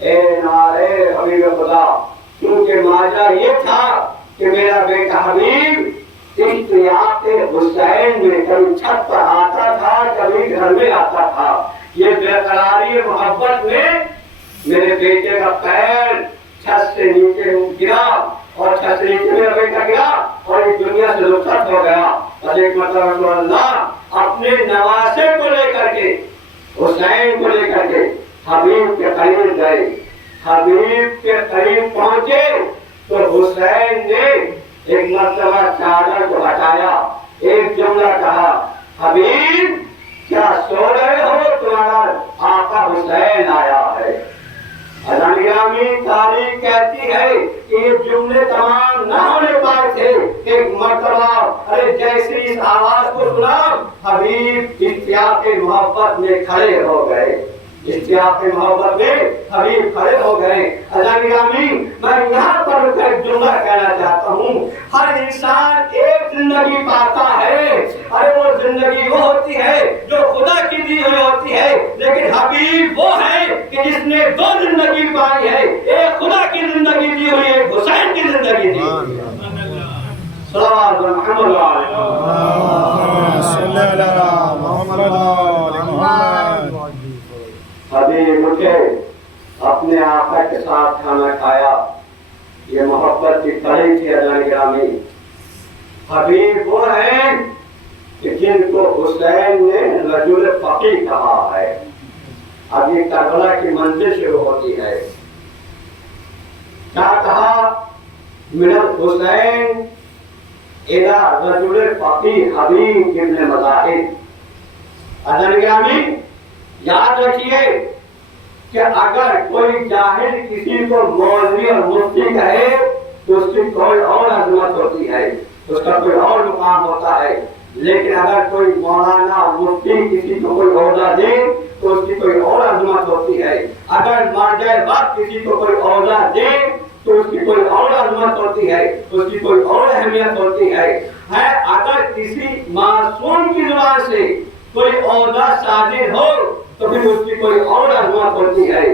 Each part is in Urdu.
اے نارے حبیب خدا، کیونکہ ماجرا یہ تھا کہ میرا بیٹا حبیب اشتیاق حسین میں کبھی چھت پر آتا تھا، کبھی گھر میں آتا تھا۔ یہ بےقراری محبت میں میرے بیٹے کا پیر چھت سے نیچے گرا اور چھت سے نیچے میرا بیٹا گرا اور اس دنیا سے رخصت ہو گیا۔ اور ایک مرتبہ رسول اللہ اپنے نواسے کو لے کر کے، حسین کو لے کر کے حبیب کے قریب گئے۔ حبیب کے قریب پہنچے تو حسین نے ایک مرتبہ چادر کو ہٹایا، ایک جملہ کہا، حبیب کیا سو رہے ہو؟ تمہارا آقا حسین آیا ہے۔ حضرت گرامی تاریخ کہتی ہے کہ یہ جملے تمام نہ ہونے پائے تھے، ایک مرتبہ جیسے اس آواز کو سنا حبیب اشتیاق محبت میں کھڑے ہو گئے، اشتیاق محبت میں حبیب کھڑے ہو گئے۔ حضرت گرامی میں یہاں پر ایک جملہ کہنا چاہتا ہوں، ہر انسان ایک زندگی پاتا ہے، ارے وہ زندگی وہ ہوتی ہے جو خدا کی دی ہوئی ہوتی ہے، لیکن حبیب وہ ہے کہ جس نے دو زندگی پائی ہے، ایک خدا کی زندگی دی ہوئی ہے، ایک حسین کی زندگی دی ہوئی ہے۔ صلوات محمد حبیب اٹھے، اپنے آقا کے ساتھ کھانا کھایا، یہ محبت کی کڑی تھی۔ حضرت گرامی حبیب وہ ہیں کہ جن کو حسین نے رجل فقی کہا ہے۔ اب یہ کربلا کی منزل شروع ہوتی ہے، کیا کہا؟ من الحسین الی رجل فقی حبیب ابن مظاہر۔ حضرت گرامی یاد رکھیے کہ اگر کوئی جاہل کسی کو مولوی اور مفتی کہے تو اس کی کوئی اور عظمت ہوتی ہے، اس کا کوئی اور مقام ہوتا ہے، لیکن اگر کوئی مولانا اور مفتی کسی کو کوئی عہدہ دے تو اس کی کوئی اور عظمت ہوتی ہے، اگر مرجع وقت کسی کو کوئی عہدہ دے تو اس کی کوئی اور عظمت ہوتی ہے، اس کی کوئی اور اہمیت ہوتی ہے۔ اگر کسی معصوم کی زبان سے کوئی عہدہ صادر ہو تو پھر اس کی کوئی اور عظمت ہوتی ہے۔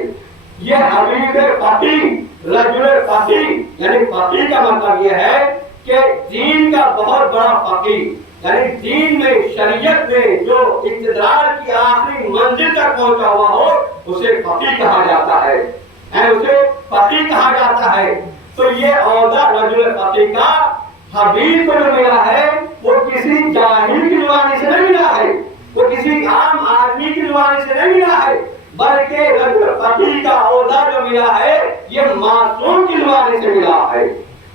یہ حبیب فقی، رجل فقی، یعنی فقی کا مطلب یہ ہے کہ دین کا بہت بڑا فقی، یعنی دین میں شریعت میں جو اقتدار کی آخری منزل تک پہنچا ہوا ہو اسے فقی کہا جاتا ہے، اسے فقی کہا جاتا ہے۔ تو یہ عہدہ رجل فقی کا حبیب کو جو ملا ہے وہ کسی جاہل کی زبانی سے نہیں ملا ہے، وہ کسی عام آدمی کی زبانی سے نہیں ملا ہے، بلکہ رجل فقی کا عہدہ جو ملا ہے یہ معصوم کی زبانی سے ملا ہے،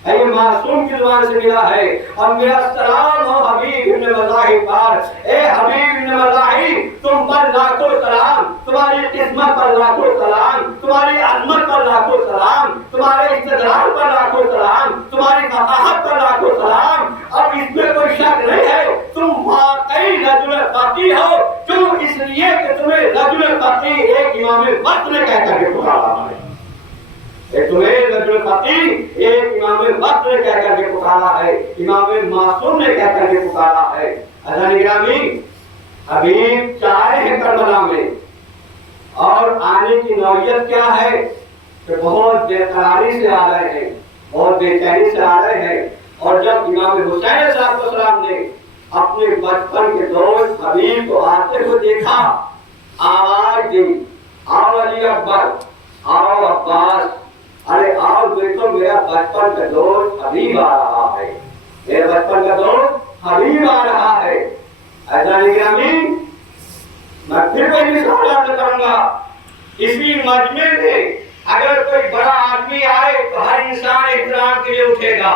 یہ معصوم کی زبان سے ملا ہے۔ اور میرا سلام ہو حبیب ابن مظاہر پر، اے حبیب ابن مظاہر تم پر لاکھوں سلام، تمہاری قسمت پر لاکھوں سلام، تمہاری عظمت پر لاکھوں سلام، تمہارے اقتدار پر لاکھوں سلام، تمہاری فقاہت پر لاکھوں سلام۔ اب اس میں کوئی شک نہیں ہے تم واقعی رجل فقی ہو، کیوں؟ اس لیے کہ تمہیں رجل فقی ایک امام وقت نے کہہ کر کے پکارا ہے، تمہیں رجل فقی ایک امام وقت نے کہہ کر کے پکارا ہے، امام معصوم نے کہہ کر کے پکارا ہے۔ حضرت گرامی حبیب چاہے ہیں کربلا میں، اور آنے کی نوعیت کیا ہے کہ بہت بے قراری سے آ رہے ہیں، بہت بے چینی سے آ رہے ہیں۔ اور جب امام حسین علیہ السلام نے اپنے بچپن کے دوست حبیب کو آتے ہوئے دیکھا، آواز دی، آؤ علی اکبر، آؤ عباس، ارے آؤ دیکھو میرا بچپن کا دوست حبیب آ رہا ہے، میرے بچپن کا دوست حبیب آ رہا ہے۔ حضرت گرامی میں پھر کوئی مثال عرض کروں گا، اسی مجمع میں اگر کوئی بڑا آدمی آئے تو ہر انسان احترام کے لیے اٹھے گا،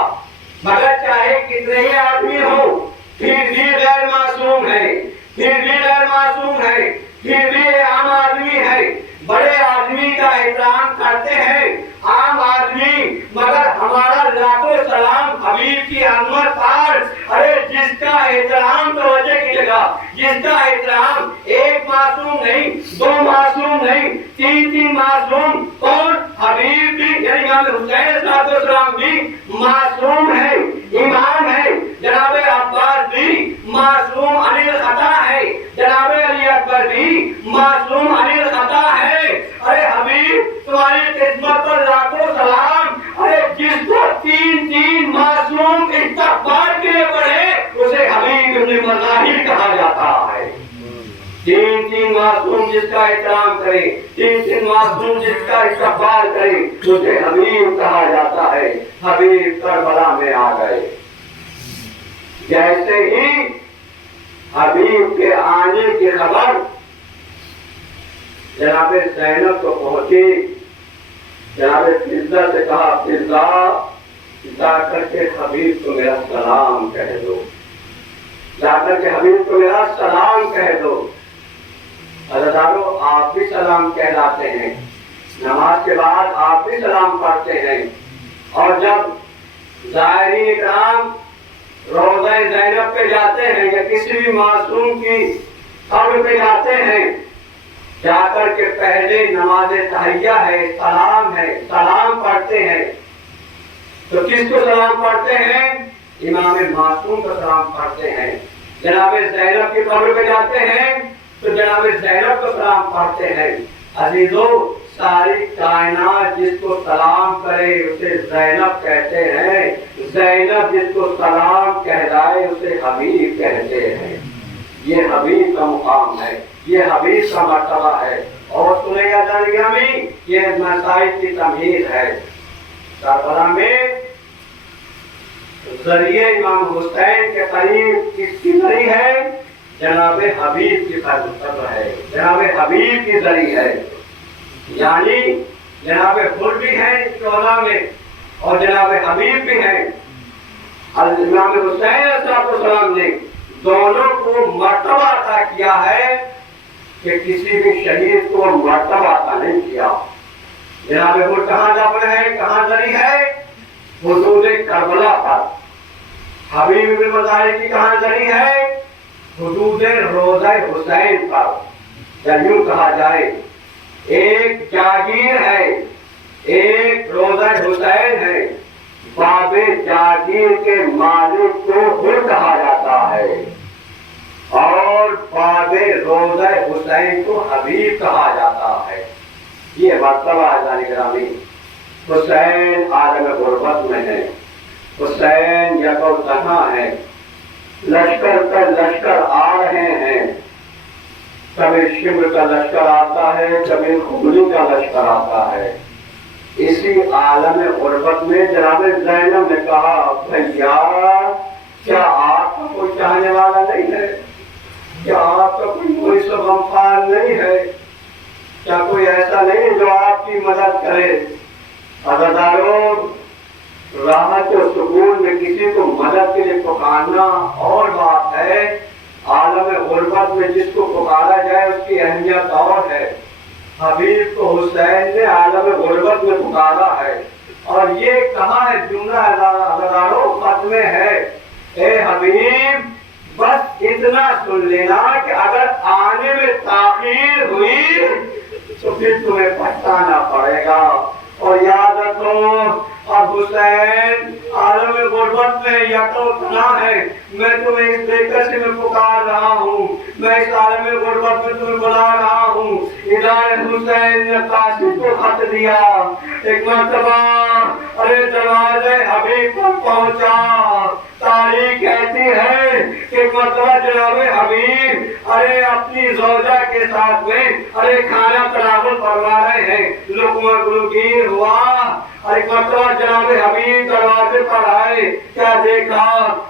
مگر چاہے کتنے ہی آدمی ہوں پھر بھی غیر معصوم ہے، پھر بھی غیر معصوم ہے، پھر بھی عام آدمی ہے۔ بڑے آدمی کا احترام کرتے ہیں عام آدمی، مگر ہمارا لاکھوں سلام حبیب کی عظمت پر۔ ارے جس کا احترام توجہ کیجیے گا، جس کا احترام ایک معصوم نہیں، دو معصوم نہیں، تین معصوم، کون؟ حبیب بھی، یعنی امام حسین علیہ السلام بھی معصوم ہے، امام ہے۔ جناب عباس بھی معصوم علی الخطا ہے، جناب علی اکبر بھی معصوم علی الخطا ہے۔ ارے حبیب تمہاری قسمت پر لاکھوں سلام۔ ارے جس کو تین تین معصوم استغفار کے لیے پڑھے اسے حبیب ابن مظاہر کہا جاتا ہے۔ تین تین معصوم جس کا احترام کرے، تین تین معصوم جس کا استغفار کرے اسے حبیب کہا جاتا ہے۔ حبیب کربلا میں آ گئے۔ جیسے ہی حبیب کے آنے کی خبر جناب زینب کو پہنچی، جناب فضہ سے کہا فضہ جا کر کے حبیب کو میرا سلام کہہ دو، جا کر کے حبیب کو میرا سلام کہہ دو۔ عزیزانو آپ بھی سلام کہلاتے ہیں، نماز کے بعد آپ بھی سلام پڑھتے ہیں، اور جب زائرین اکرام روضہ زینب پہ جاتے ہیں یا کسی بھی معصوم کی قبر پہ جاتے ہیں، جا کر کے پہلے نماز تحیہ ہے، سلام ہے، سلام پڑھتے ہیں۔ تو کس کو سلام پڑھتے ہیں؟ امام معصوم کو سلام پڑھتے ہیں۔ جناب زینب کی قبر پہ جاتے ہیں تو جناب زینب کو سلام پڑھتے ہیں۔ عزیزو ساری کائنات جس کو سلام کرے اسے زینب کہتے ہیں، زینب جس کو سلام کہلائے اسے حبیب کہتے ہیں۔ یہ حبیب کا مقام ہے، یہ حبیب کا مرتبہ ہے۔ اور سنیں گا جانگامی یہ مسائل کی تمہید ہے۔ کربلا میں ذریعہ امام حسین کے قریب کس کی ذریعہ ہے؟ جناب حبیب کی قبر ہے، جناب حبیب کی ذریعہ ہے۔ یعنی جناب خود بھی ہیں شہداء میں اور جناب حبیب بھی ہیں۔ امام حسین علیہ السلام نے دونوں کو مرتبہ عطا کیا ہے کہ کسی بھی شہید کو مرتبہ عطا نہیں کیا۔ جناب خود کہاں دفن ہے، کہاں ذریعہ ہے؟ حدود کربلا پر۔ حبیب ابن مظاہر کی کہاں ذریعہ ہے؟ حدود روضہ حسین پر۔ یا یوں کہا جائے ایک جاگیر ہے، ایک روضہ حسین ہے، باب جاگیر کے مالک کو خود کہا جاتا ہے اور باب روضہ حسین کو حبیب کہا جاتا ہے۔ یہ مرتبہ ہے گرامی۔ حسین عالم غربت میں ہے، حسین یکو تنہا ہے، لشکر پر لشکر آ رہے ہیں، کبھی شمر کا لشکر آتا ہے، کبھی خمری کا لشکر آتا ہے۔ اسی عالم غربت میں جناب زینب نے کہا بھیا کیا آپ کا کوئی چاہنے والا نہیں ہے؟ کیا آپ کا کوئی محب و غمخوار نہیں ہے؟ کیا کوئی ایسا نہیں جو آپ کی مدد کرے؟ عزیزانو راحت و سکون میں کسی کو مدد کے لیے پکارنا اور بات ہے، عالم غربت میں جس کو پکارا جائے اس کی اہمیت اور ہے۔ حبیب کو حسین نے عالم غربت میں پکارا ہے، اور یہ کہاں ہے جملہ عزیزانو خط میں ہے، اے حبیب بس اتنا سن لینا کہ اگر آنے میں تاخیر ہوئی تو پھر تمہیں پچھتانا پڑے گا۔ اور یاد رکھو اب حسین عالم غربت میں یکو تنہا ہے، میں تمہیں اس طریقے سے میں پکار رہا ہوں، میں اس عالم غربت میں تمہیں بلا رہا ہوں۔ ادارے حسین نے قاسم کو خط دیا، ایک مرتبہ ارے دروازے حبیب پر پہنچا۔ تاریخ کہتی ہے کہ ایک مرتبہ جناب حبیب ارے اپنی زوجہ کے ساتھ میں ارے کھانا تناول فرما رہے ہیں، لقمہ گلوگیر ہوا۔ ایک مرتبہ جناب حبیب دروازے پر آئے، کیا دیکھا؟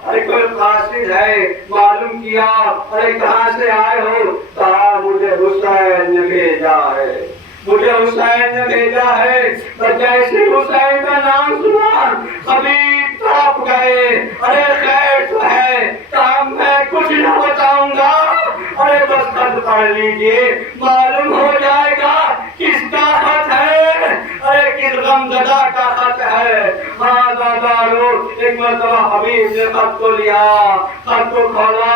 ارے کوئی قاصد ہے، معلوم کیا ارے کہاں سے آئے ہو؟ کہا مجھے حسین نے بھیجا ہے، مجھے حسین نے بھیجا ہے۔ جیسے حسین کا نام سنا حبیب تڑپ گئے، ارے خیر تو ہے، کہا میں کچھ نہ بتاؤں گا، ارے بس خط پڑھ لیجئے معلوم ہو جائے گا کس کا خط ہے، ارے کس غمزدہ کا خط ہے۔ ہاں دادارو ایک مرتبہ حبیب نے خط کو لیا، خط کو کھولا،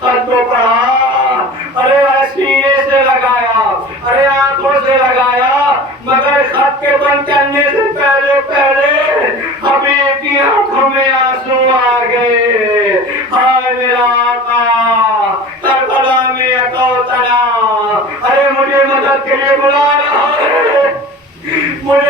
خط کو پڑھا، ارے سینے سے لگایا، ارے آنکھوں سے لگایا، مگر خط کے بند کرنے سے پہلے پہلے حبیب کی آنکھوں میں آنسو آ گئے۔ ہائے میرا آقا کربلا میں یکو تنہا، ارے مجھے مدد کے لیے بلا رہا ہے، مجھے